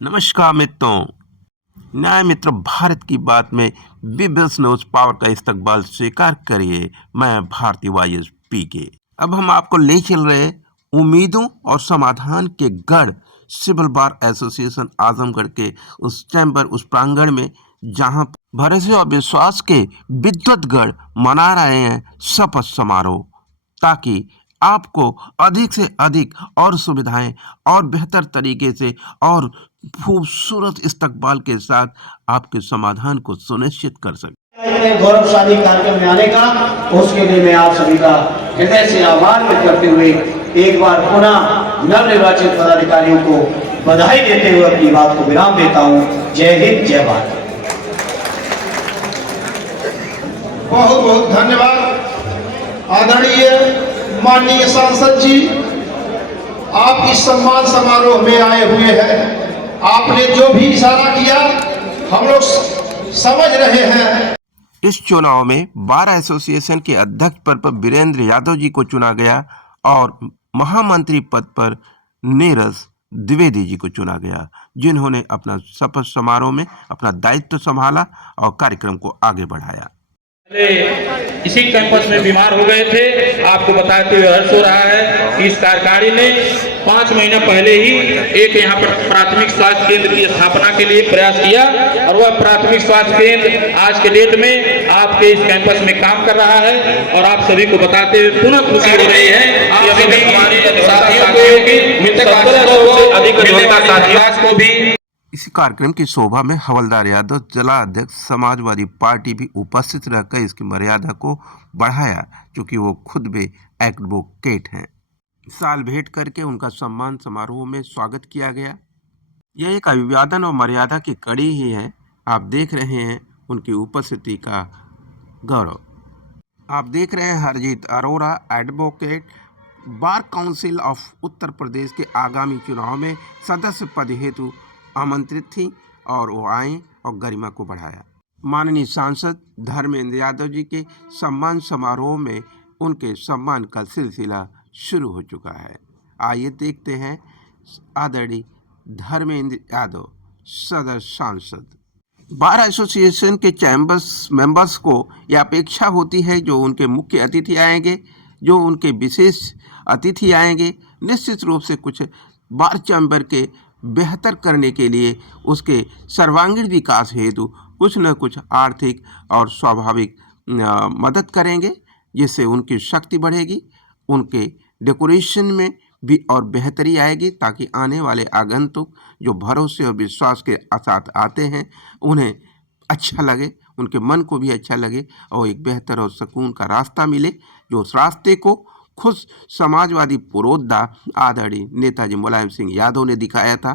नमस्कार मित्रों, न्याय मित्र भारत की बात में बीबीएस न्यूज पावर का इस्तकबाल स्वीकार करिए। मैं भारतीय वायस पीके। अब हम आपको ले चल रहे उम्मीदों और समाधान के गढ़ सिविल बार एसोसिएशन आजमगढ़ के उस चैम्बर, उस प्रांगण में जहां भरोसे और विश्वास के विद्वत गढ़ मना रहे हैं शपथ समारोह, ताकि आपको अधिक से अधिक और सुविधाएं और बेहतर तरीके से और खूबसूरत इस्तकबाल के साथ आपके समाधान को सुनिश्चित कर सके। गौरवशाली कार्यक्रम में आने का, उसके लिए मैं आप सभी का हृदय से आभार व्यक्त करते हुए एक बार पुनः नवनिर्वाचित पदाधिकारियों को बधाई देते हुए अपनी बात को विराम देता हूं। जय हिंद, जय भारत। बहुत बहुत धन्यवाद। आदरणीय माननीय सांसद जी, आप इस सम्मान समारोह में आए हुए हैं। आपने जो भी इशारा किया हम लोग समझ रहे हैं। इस चुनाव में बार एसोसिएशन के अध्यक्ष पद पर वीरेंद्र यादव जी को चुना गया और महामंत्री पद पर नीरज द्विवेदी जी को चुना गया, जिन्होंने अपना शपथ समारोह में अपना दायित्व संभाला और कार्यक्रम को आगे बढ़ाया। इसी कैंपस में बीमार हो गए थे। आपको बताते हुए हर्ष हो रहा है कि इस कार्यकारिणी ने 5 महीने पहले ही एक यहाँ पर प्राथमिक स्वास्थ्य केंद्र की स्थापना के लिए प्रयास किया और वह प्राथमिक स्वास्थ्य केंद्र आज के डेट में आपके इस कैंपस में काम कर रहा है। और आप सभी को बताते हुए पुनः खुशी हो रही है कि अभी हमारे साथियों को अधिक को भी इसी कार्यक्रम की शोभा में हवलदार यादव, जिला अध्यक्ष समाजवादी पार्टी भी उपस्थित रहकर इसकी मर्यादा को बढ़ाया, क्योंकि वो खुद भी एडवोकेट हैं। साल भेंट करके उनका सम्मान समारोह में स्वागत किया गया। यह एक अभिवादन और मर्यादा की कड़ी ही है। आप देख रहे हैं उनकी उपस्थिति का गौरव। आप देख रहे हैं Harjeet Arora, advocate, bar council of Uttar Pradesh के आगामी चुनाव में सदस्य पद हेतु आमंत्रित थी और वो आए और गरिमा को बढ़ाया। माननीय सांसद धर्मेंद्र यादव जी के सम्मान समारोह में उनके सम्मान का सिलसिला शुरू हो चुका है। आइए देखते हैं आदरणीय धर्मेंद्र यादव, सदर सांसद। बार एसोसिएशन के चैम्बर्स मेंबर्स को यह अपेक्षा होती है जो उनके मुख्य अतिथि आएंगे, जो उनके विशेष अतिथि आएंगे, निश्चित रूप से कुछ बार चैम्बर के बेहतर करने के लिए उसके सर्वांगीण विकास हेतु कुछ न कुछ आर्थिक और स्वाभाविक मदद करेंगे, जिससे उनकी शक्ति बढ़ेगी, उनके डेकोरेशन में भी और बेहतरी आएगी, ताकि आने वाले आगंतुक जो भरोसे और विश्वास के साथ आते हैं उन्हें अच्छा लगे, उनके मन को भी अच्छा लगे और एक बेहतर और सुकून का रास्ता मिले, जो उस रास्ते को खुद समाजवादी पुरोधा आदरणीय नेताजी मुलायम सिंह यादव ने दिखाया था।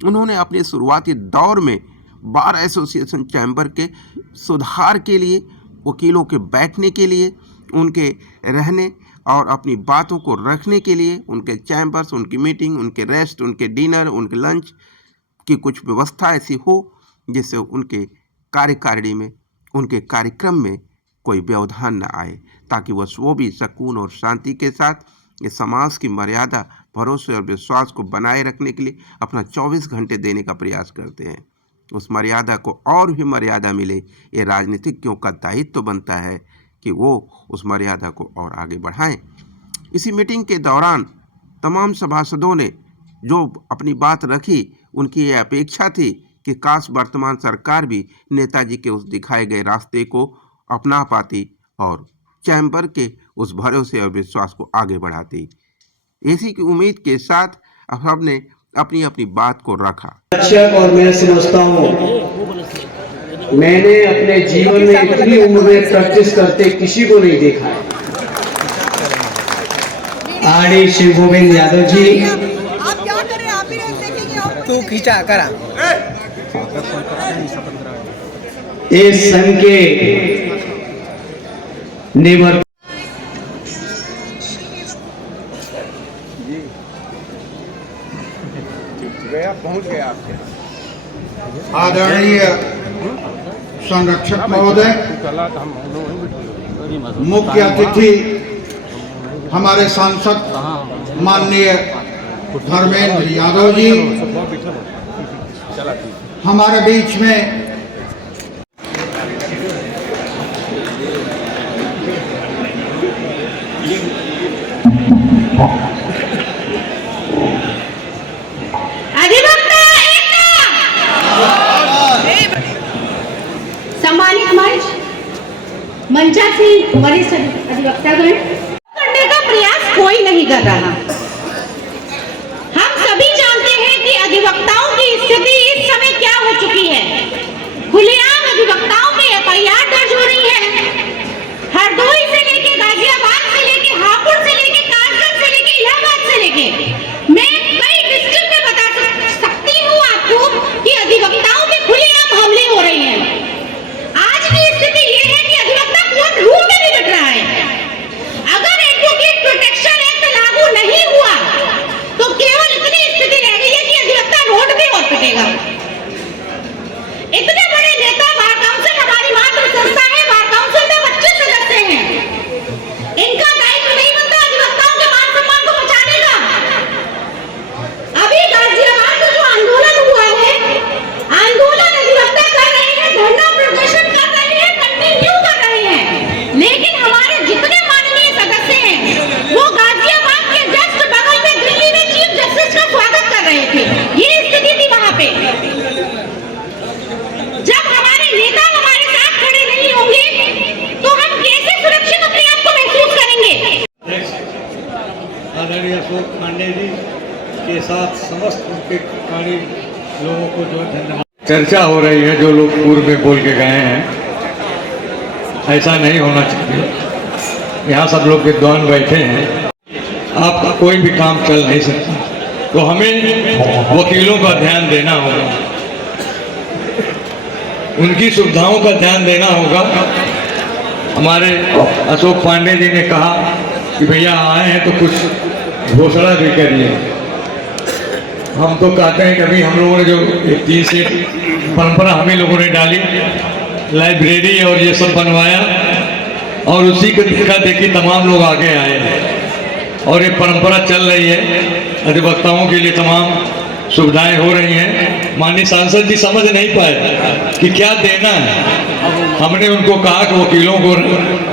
उन्होंने अपने शुरुआती दौर में बार एसोसिएशन चैम्बर के सुधार के लिए, वकीलों के बैठने के लिए, उनके रहने और अपनी बातों को रखने के लिए, उनके चैम्बर्स, उनकी मीटिंग, उनके रेस्ट, उनके डिनर, उनके लंच की कुछ व्यवस्था ऐसी हो जिससे उनके कार्यकारिणी में, उनके कार्यक्रम में कोई व्यवधान न आए, ताकि वो भी सुकून और शांति के साथ इस समाज की मर्यादा, भरोसे और विश्वास को बनाए रखने के लिए अपना 24 घंटे देने का प्रयास करते हैं। उस मर्यादा को और भी मर्यादा मिले, ये राजनीतिज्ञों का दायित्व बनता है कि वो उस मर्यादा को और आगे बढ़ाएं। इसी मीटिंग के दौरान तमाम सभासदों ने जो अपनी बात रखी, उनकी ये अपेक्षा थी कि काश वर्तमान सरकार भी नेताजी के उस दिखाए गए रास्ते को अपना पाती और चैम्बर के उस भरोसे और विश्वास को आगे बढ़ाती। इसी की उम्मीद के साथ हमने अपनी अपनी बात को रखा। और मैं समझता हूँ मैंने अपने जीवन में इतनी उम्र में प्रैक्टिस करते किसी को नहीं देखा है। आदरणीय श्री गोविंद यादव जी, आप क्या करें, आप ही देखेंगे। तू खींचा करा इस संघ के नेवर पहुंच गया आपके। आदरणीय संरक्षक महोदय, मुख्य अतिथि हमारे सांसद माननीय धर्मेंद्र यादव जी, हमारे बीच में अधिवक्ता सम्मानित मंचासीन वरिष्ठ अधिवक्तागण करने का प्रयास कोई नहीं कर रहा। हम सभी जानते हैं कि अधिवक्ताओं की स्थिति इस समय क्या हो चुकी है। खुलेआम अधिवक्ताओं पे एफआईआर दर्ज हो रही है। हरदोई से लेके गाजियाबाद से लेके हापुड़ से लेके कासगंज से लेके इलाहाबाद से लेके मैं कई डिस्ट्रिक्ट में बता सकती हूँ आपको कि अधिवक्ताओं पे खुलेआम हमले हो रहे हैं। आज की स्थिति ये है कि अधिवक्ता कोर्ट रूम में भी बैठ रहा है। अगर एडवोकेट प्रोटेक्शन एक्ट लागू नहीं हुआ तो केवल इतनी स्थिति रह गई है कि अधिवक्ता रोड पे और पिटेगा। इतने बड़े नेता बार काउंसिल हमारी मात्र संस्था है, बार काउंसिल में 25 सदस्य हैं। इनका दायित्व नहीं बनता अधिवक्ताओं के मान सम्मान को बचाने का। अभी गाजियाबाद में जो आंदोलन हुआ है, आंदोलन अधिवक्ता कर रहे हैं, धरना प्रदर्शन कर रहे हैं, कंटिन्यू कर रहे हैं, लेकिन हमारे जितने माननीय सदस्य हैं वो गाजियाबाद के जस्ट बगल में दिल्ली में चीफ जस्टिस का स्वागत कर रहे थे। ये स्थिति थी वहां पे। जब हमारे नेता हमारे साथ खड़े नहीं होंगे तो हम कैसे सुरक्षित अपने आप को महसूस करेंगे। आदरणीय अशोक पांडे जी के साथ समस्त उनके कार्य लोगों को जो धन्यवाद। चर्चा हो रही है, जो लोग पूर्व में बोल के गए हैं, ऐसा नहीं होना चाहिए। यहाँ सब लोग विद्वान बैठे हैं, आपका कोई भी काम चल नहीं सकता, तो हमें वकीलों का ध्यान देना होगा, उनकी सुविधाओं का ध्यान देना होगा। हमारे अशोक पांडे जी ने कहा कि भैया आए हैं तो कुछ घोषणा भी करिए। हम तो कहते हैं कि अभी हम लोगों ने जो एक 3 से परंपरा हमें लोगों ने डाली, लाइब्रेरी और ये सब बनवाया, और उसी को देखी तमाम लोग आगे आए हैं और ये परंपरा चल रही है। अधिवक्ताओं के लिए तमाम सुविधाएं हो रही हैं। माननीय सांसद जी समझ नहीं पाए कि क्या देना है। हमने उनको कहा कि वकीलों को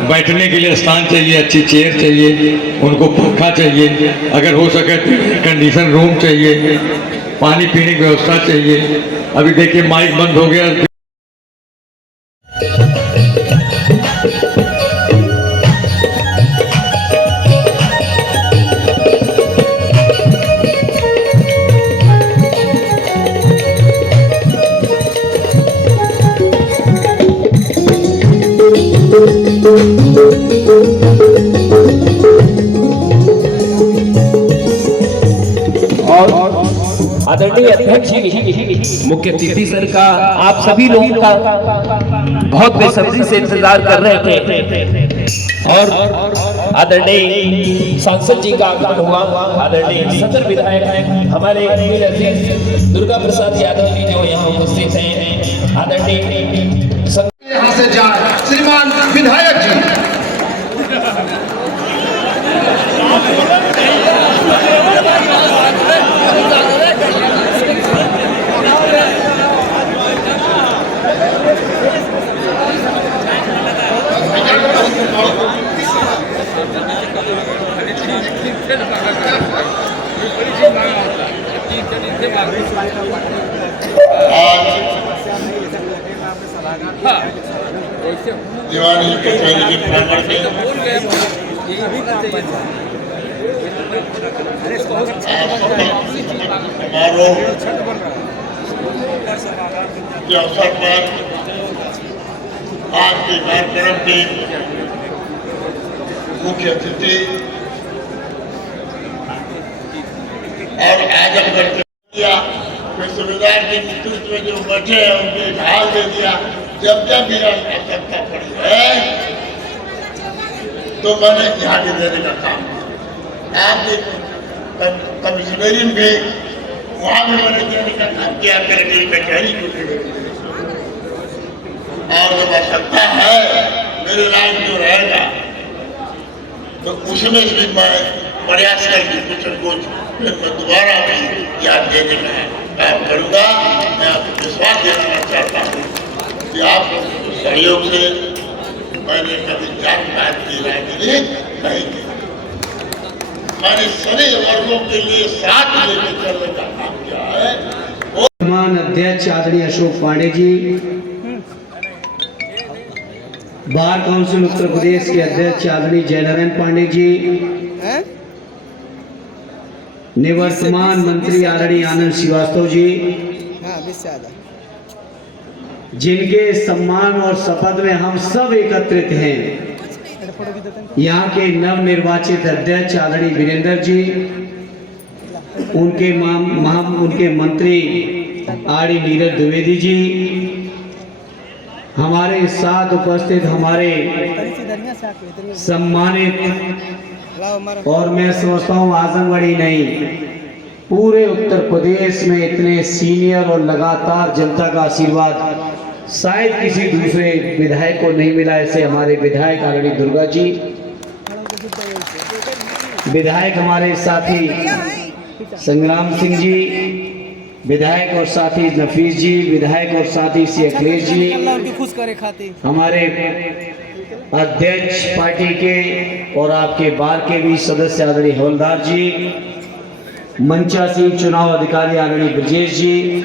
बैठने के लिए स्थान चाहिए, अच्छी चेयर चाहिए, उनको पंखा चाहिए, अगर हो सके तो कंडीशन रूम चाहिए, पानी पीने की व्यवस्था चाहिए। अभी देखिए माइक बंद हो गया। आदरणीय अध्यक्ष जी, मुख्य अतिथि सर का, आप सभी लोगों का बहुत बेसब्री से इंतजार कर रहे थे और आदरणीय सांसद जी का आगमन हुआ। आदरणीय सदर विधायक हमारे दुर्गा प्रसाद यादव जी जो यहाँ उपस्थित हैं, आदरणीय यहाँ से जाए श्रीमान विधायक जी। दीवानी कचहरी के प्रांगण में समारोह के अवसर पर आज के कार्यक्रम के मुख्य अतिथि और आजमगढ़ के सूबेदार के नेतृत्व में जो बैठे हैं उनके ढाल दे दिया। जब जब भी आवश्यकता पड़ी है तो मैंने यहाँ के देने का काम किया। आपके कमिश्नरी में वहाँ भी मैंने देने का काम किया, कलेक्टर कचहरी को। और जब आवश्यकता है मेरे लाइन जो रहेगा तो उसमें भी मैं प्रयास करके कुछ न कुछ फिर मैं दोबारा भी याद देने का है। काम करूँगा। मैं आपको विश्वास दिलाना चाहता हूँ कि आप सहयोग से मैंने कभी जात पात की राजनीति नहीं की। मैंने सभी वर्गों के लिए साथ लेके चलने का काम किया है। वर्तमान अध्यक्ष आदरणीय अशोक पांडे जी, बार काउंसिल उत्तर प्रदेश के अध्यक्ष आदरणीय जयनारायण पांडे जी, निवर्तमान मंत्री आदरणीय आनंद श्रीवास्तव जी, जिनके सम्मान और शपथ में हम सब एकत्रित हैं, यहाँ के नवनिर्वाचित अध्यक्ष आदरणीय वीरेंद्र जी, उनके मंत्री आदरणीय नीरज द्विवेदी जी, हमारे साथ उपस्थित हमारे सम्मानित, और मैं समझता हूँ आजमगढ़ नहीं पूरे उत्तर प्रदेश में इतने सीनियर और लगातार जनता का आशीर्वाद शायद किसी दूसरे विधायक को नहीं मिला। ऐसे हमारे विधायक आदरणीय दुर्गा जी, विधायक हमारे साथी संग्राम सिंह जी, विधायक और साथी नफीस जी, विधायक और साथी श्री अखिलेश जी, हमारे अध्यक्ष पार्टी के और आपके बार के भी सदस्य आदरणीय हवलदार जी, मंचासीन चुनाव अधिकारी आदरणीय ब्रजेश जी,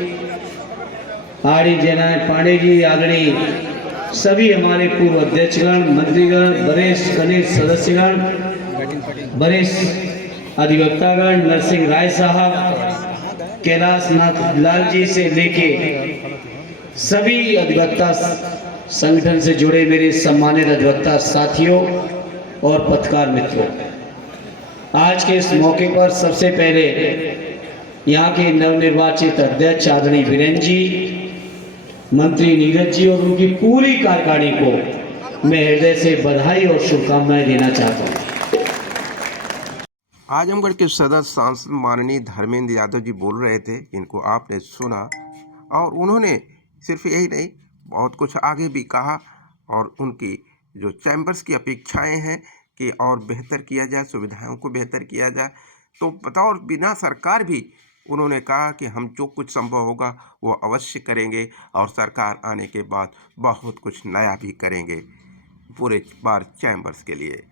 आदरणीय जयनारायण पांडे जी, आदरणीय सभी हमारे पूर्व अध्यक्षगण, मंत्रीगण, वरिष्ठ कनिष्ठ सदस्यगण, वरिष्ठ अधिवक्तागण, नरसिंह राय साहब, कैलाश नाथ लाल जी से लेके सभी अधिवक्ता संगठन से जुड़े मेरे सम्मानित अधिवक्ता साथियों और पत्रकार मित्रों, आज के इस मौके पर सबसे पहले यहाँ के नवनिर्वाचित अध्यक्ष आदरणीय वीरेंद्र जी, मंत्री नीरज जी और उनकी पूरी कार्यकारिणी को मैं हृदय से बधाई और शुभकामनाएं देना चाहता हूँ। आजमगढ़ के सदस्य सांसद माननीय धर्मेंद्र यादव जी बोल रहे थे, इनको आपने सुना, और उन्होंने सिर्फ यही नहीं बहुत कुछ आगे भी कहा, और उनकी जो चैम्बर्स की अपेक्षाएं हैं कि और बेहतर किया जाए, सुविधाओं को बेहतर किया जाए, तो बतौर बिना सरकार भी उन्होंने कहा कि हम जो कुछ संभव होगा वो अवश्य करेंगे, और सरकार आने के बाद बहुत कुछ नया भी करेंगे पूरे बार चैम्बर्स के लिए।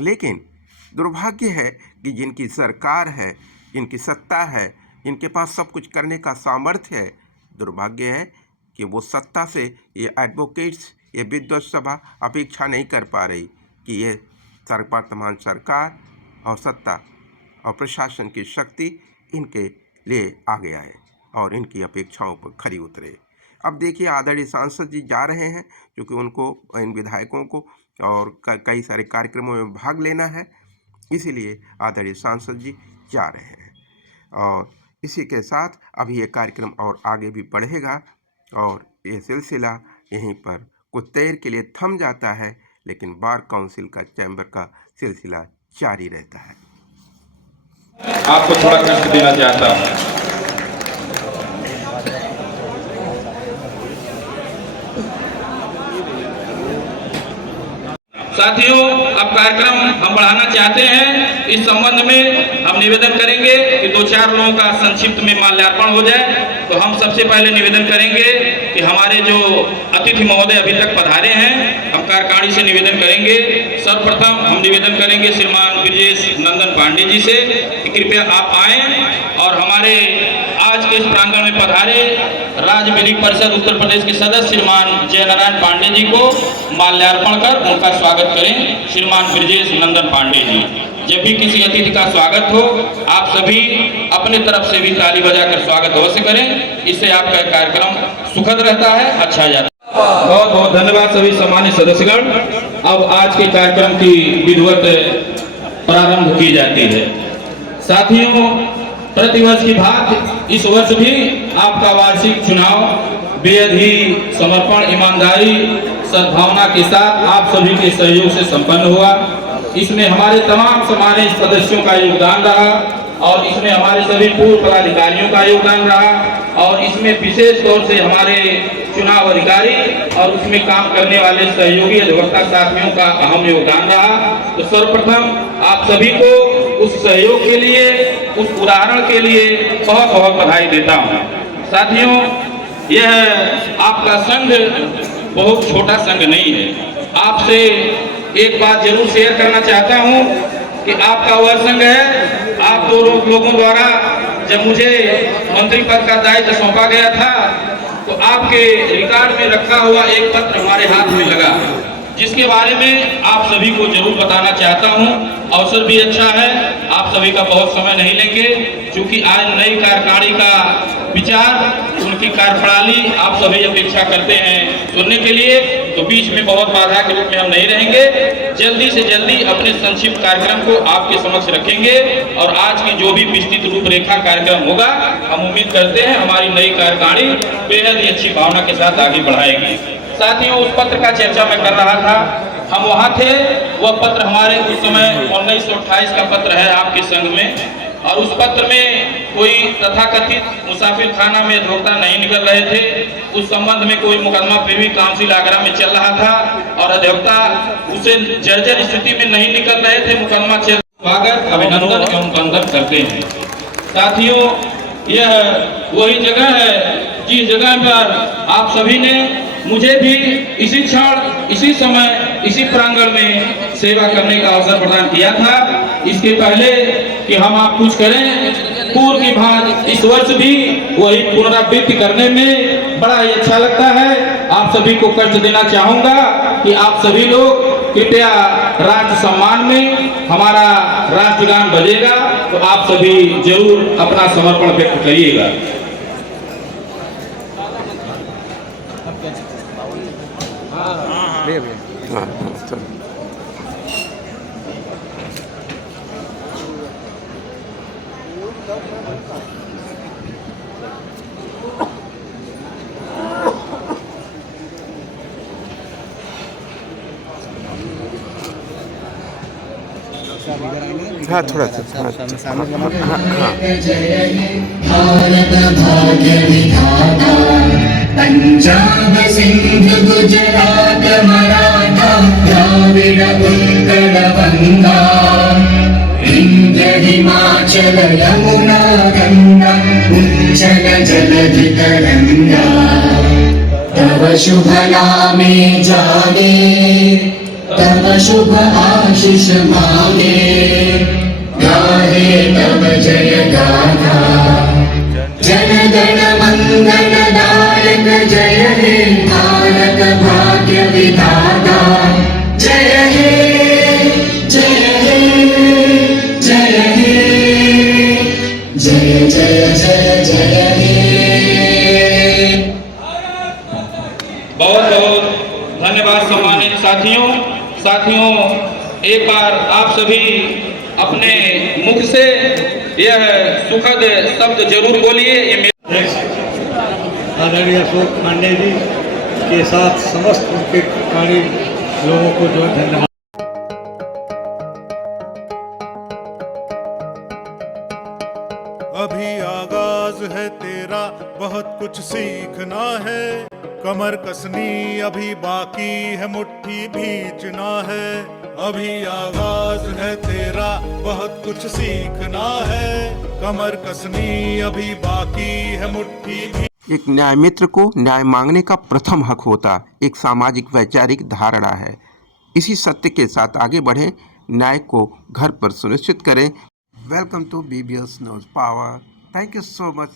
लेकिन दुर्भाग्य है कि जिनकी सरकार है, जिनकी सत्ता है, जिनके पास सब कुछ करने का सामर्थ्य है, दुर्भाग्य है कि वो सत्ता से ये एडवोकेट्स, ये विद्वत सभा अपेक्षा नहीं कर पा रही कि ये वर्तमान सरकार और सत्ता और प्रशासन की शक्ति इनके लिए आगे आए और इनकी अपेक्षाओं पर खरी उतरे। अब देखिए आदरणीय सांसद जी जा रहे हैं, क्योंकि उनको इन विधायकों को और कई सारे कार्यक्रमों में भाग लेना है, इसीलिए आदरणीय सांसद जी जा रहे हैं। और इसी के साथ अभी ये कार्यक्रम और आगे भी बढ़ेगा और ये सिलसिला यहीं पर कुछ देर के लिए थम जाता है, लेकिन बार काउंसिल का चैम्बर का सिलसिला जारी रहता है। आपको थोड़ा कष्ट देना चाहता हूँ। साथियों, अब कार्यक्रम हम बढ़ाना चाहते हैं। इस संबंध में हम निवेदन करेंगे कि 2-4 लोगों का संक्षिप्त में माल्यार्पण हो जाए। तो हम सबसे पहले निवेदन करेंगे कि हमारे जो अतिथि महोदय अभी तक पधारे हैं, हम कार्यकारिणी से निवेदन करेंगे। सर्वप्रथम हम निवेदन करेंगे श्रीमान ब्रजेश नंदन पांडे जी से कि कृपया आप आएं और हमारे आज के इस प्रांगण में पधारे राज्य विधिक परिषद उत्तर प्रदेश के सदस्य श्रीमान जयनारायण पांडे जी को माल्यार्पण कर उनका स्वागत करें। श्रीमान ब्रजेश नंदन पांडे जी, जब भी किसी अतिथि का स्वागत हो आप सभी अपने तरफ से भी ताली बजाकर स्वागत अवश्य करें, इससे आपका कार्यक्रम सुखद रहता है, अच्छा जाता है। बहुत बहुत धन्यवाद सभी सम्मानित सदस्यगण। अब आज के कार्यक्रम की विधिवत प्रारंभ की जाती है। साथियों, प्रतिवर्ष की भांति इस वर्ष भी आपका वार्षिक चुनाव बेहद ही समर्पण, ईमानदारी, सद्भावना के साथ आप सभी के सहयोग से संपन्न हुआ। इसमें हमारे तमाम सम्मानित सदस्यों का योगदान रहा और इसमें हमारे सभी पूर्व पदाधिकारियों का योगदान रहा और इसमें विशेष तौर से हमारे चुनाव अधिकारी और उसमें काम करने वाले सहयोगी अधिवक्ता साथियों का अहम योगदान रहा। तो सर्वप्रथम आप सभी को उस सहयोग के लिए, उस उदाहरण के लिए बहुत बहुत बधाई देता हूँ। साथियों, यह आपका संघ बहुत छोटा संघ नहीं है। आपसे एक बात जरूर शेयर करना चाहता हूँ कि आपका वह संघ है, आप दो लोगों द्वारा जब मुझे मंत्री पद का दायित्व सौंपा गया था तो आपके रिकॉर्ड में रखा हुआ एक पत्र हमारे हाथ में लगा, जिसके बारे में आप सभी को जरूर बताना चाहता हूं। अवसर भी अच्छा है, आप सभी का बहुत समय नहीं लेंगे, क्योंकि आज नई कार्यकारिणी का विचार, उनकी कार्यप्रणाली आप सभी अपेक्षा करते हैं सुनने के लिए, तो बीच में बहुत बाधा के रूप में हम नहीं रहेंगे। जल्दी से जल्दी अपने संक्षिप्त कार्यक्रम को आपके समक्ष रखेंगे और आज की जो भी विस्तृत रूपरेखा कार्यक्रम होगा, हम उम्मीद करते हैं हमारी नई कार्यकारिणी बेहद ही अच्छी भावना के साथ आगे बढ़ाएगी। साथियों, उस पत्र का चर्चा मैं कर रहा था, हम वहाँ थे। वह पत्र हमारे उस समय 1928 का पत्र है आपके संघ में, और उस पत्र में कोई तथाकथित मुसाफिर खाना में अधिवक्ता नहीं निकल रहे थे। उस संबंध में कोई मुकदमा प्रीवी काउंसिल आगरा में चल रहा था और अधिवक्ता उसे जर्जर स्थिति में नहीं निकल रहे थे। मुकदमा चल, स्वागत, अभिनंदन एवं वंदन करते हैं। साथियों, यह वही जगह है जिस जगह पर आप सभी ने मुझे भी इसी क्षण, इसी समय, इसी प्रांगण में सेवा करने का अवसर प्रदान किया था। इसके पहले कि हम आप कुछ करें, पूर्व की भांति इस वर्ष भी वही पुनरावृत्ति करने में बड़ा ही अच्छा लगता है। आप सभी को कष्ट देना चाहूंगा कि आप सभी लोग कृपया राष्ट्र सम्मान में हमारा राष्ट्रगान बजेगा, तो आप सभी जरूर अपना समर्पण व्यक्त करिएगा। हाँ, थोड़ा सा भारत भाग्य विधाता, पंजाब सिंध गुजरात मराठा द्राविड़ उत्कल गंगा, विंध्य हिमाचल यमुना गंगा, उच्चल जलधि तरंगा, तव शुभ नामे जाने, तव शुभ आशीष मांगे, गाहे तव जय गाथा, जन गण मंगल दायक जय हे भारत भाग्य विधाता, जय हे जय हे जय हे जय जय जय जय हे। बहुत बहुत धन्यवाद सम्मानित साथियों। साथियों, एक बार आप सभी अपने मुख से यह सुखद शब्द जरूर बोलिए। ये आदरणीय अशोक पांडे जी के साथ समस्त उनके कार्य लोगों को जो धन्यवाद। अभी आगाज है तेरा, बहुत कुछ सीखना है, कमर कसनी अभी बाकी है, मुट्ठी भींचना है। अभी आगाज है तेरा, बहुत कुछ सीखना है, कमर कसनी अभी बाकी है, मुट्ठी भी। एक न्याय मित्र को न्याय मांगने का प्रथम हक होता एक सामाजिक वैचारिक धारणा है। इसी सत्य के साथ आगे बढ़ें, न्याय को घर पर सुनिश्चित करें। Welcome to BBS news power. Thank you so much.